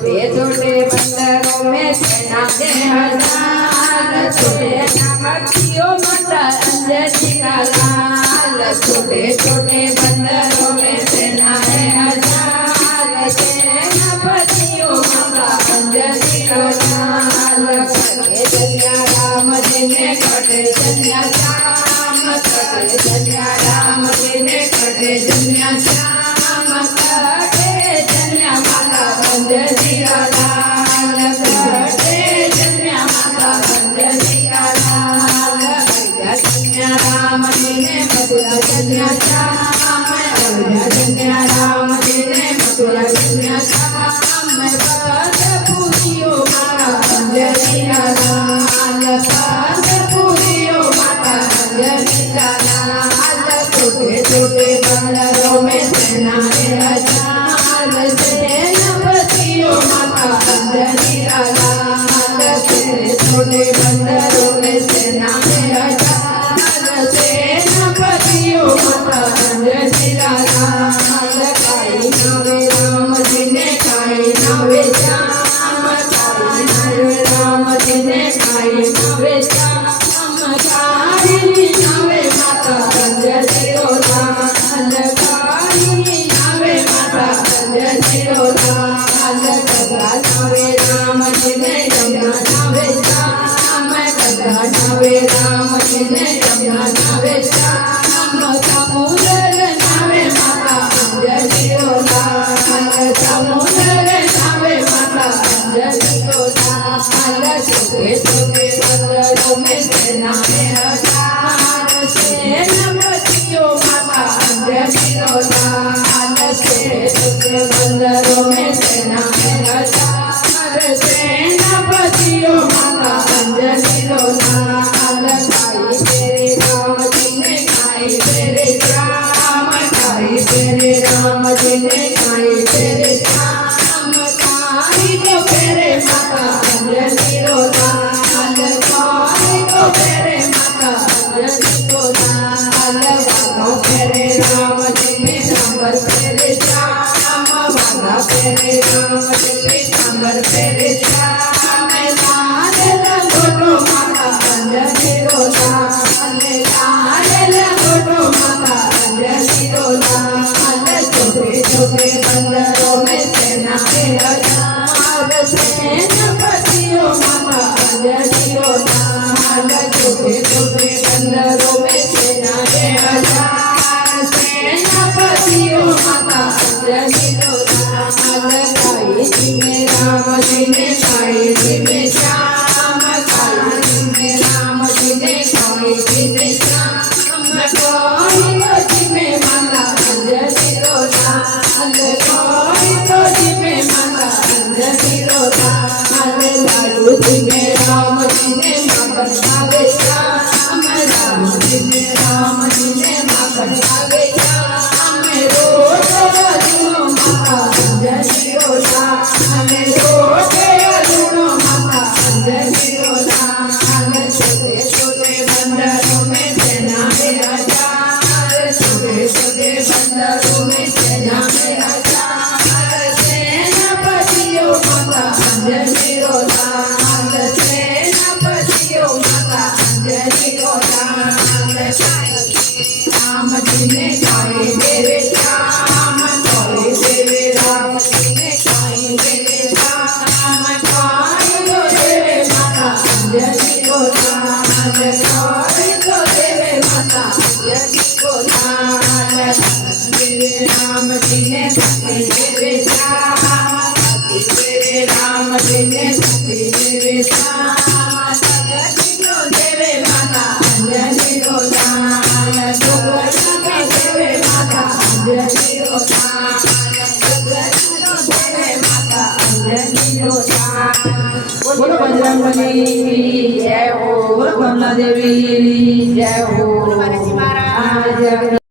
छुटे छोटे बंदरों में सेना दे हजार छुटे नामकियों माता अंजनी का लाल छुटे छोटे बंदरों में सेना दे हजार सेनापतियों माता अंजनी का लाल कटे जन्या राम जी ने कटे जन्या श्याम कटे जन्या राम जी ने कटे जन्या श्याम कटे जन्या माता अंजनी का लाल कटे जन्या माता अंजनी का लाल जन्या राम जी ने मथुरा जन्या श्याम जन्या राम जी ने मथुरा जन्या श्याम पूरियो माता अंजनी का लाल पूरियो माता अंजनी का लाल छोटे छोटे बंदरों में सेना दे हजार सेनापतियों माता अंजनी का लाल छोटे छोटे बंदरों में सेना दे हजार सेनापतियों माता अंजनी का लाल काई नवे राम जी ने काई नवे श्याम काई नवे राम जी ने काई नवे श्याम काई नवे माता अंजनी को लाल काई नवे माता अंजनी को लाल गंगा नवे राम जी ने गंगा नवे श्याम गंगा नवे राम जी ने गंगा नवे श्याम समुद्र नवे माता अंजनी को लाल समुद्र नवे माता अंजनी को लाल छोटे छोटे बंदरों में सेना दे हजार सेनापतियों माता अंजनी को लाल छोटे छोटे बंदरों में सेना दे हजार सेनापतियों माता अंजनी को लाल खाई तेरे राम जी ने खाई तेरे श्याम खाई तेरे राम जी ने खाई तेरे श्याम खाई तो तेरे माता अंजनी को लाल खाई तो तेरे माता अंजनी को लाल वाघा तेरे राम जी ने सांबर तेरे श्याम वाघा तेरे राम जी ने सांबर तेरे श्याम लाल लंगोटो माता अंजनी को लाल लाल लंगोटो माता अंजनी को लाल छोटे छोटे बंदरों में सेना दे हजार सेनापतियों माता अंजनी को लाल छोटे छोटे बंदरों में सेना दे हजार सेनापतियों माता अंजनी को लाल काई जी में राम जी ने काई जी में श्याम काई जी में राम जी ने काई जी में श्याम काई जी में माता अंजनी को लाल काई जी में माता अंजनी को लाल लाडू जी में राम जी ने माखन खावे श्याम राम जी में राम जी ने माखन खावे श्याम रोज लूणो माता अंजनी को लाल रोज लूणो माता अंजनी को लाल छोटे छोटे बंदरों में सेना दे हजार छोटे छोटे बंदरों में सेना दे हजार सेनापतियों माता अंजनी को लाल सेनापतियों माता अंजनी को लाल राम जी ने खाए तेरे श्याम खाए तेरे राम जी ने खाए तेरे श्याम खाए तो तेरे माता अंजनी को लाल खाए तो तेरे माता अंजनी को लाल तेरे राम जी ने खाए तेरे श्याम तेरे राम जी ने खाए तेरे श्याम तेरे माता अंजनी को लाल तेरे माता अंजनी को लाल तेरे माता अंजनी को लाल बोलो बजरंगबली की जय हो बोलो कमला देवी की जय हो।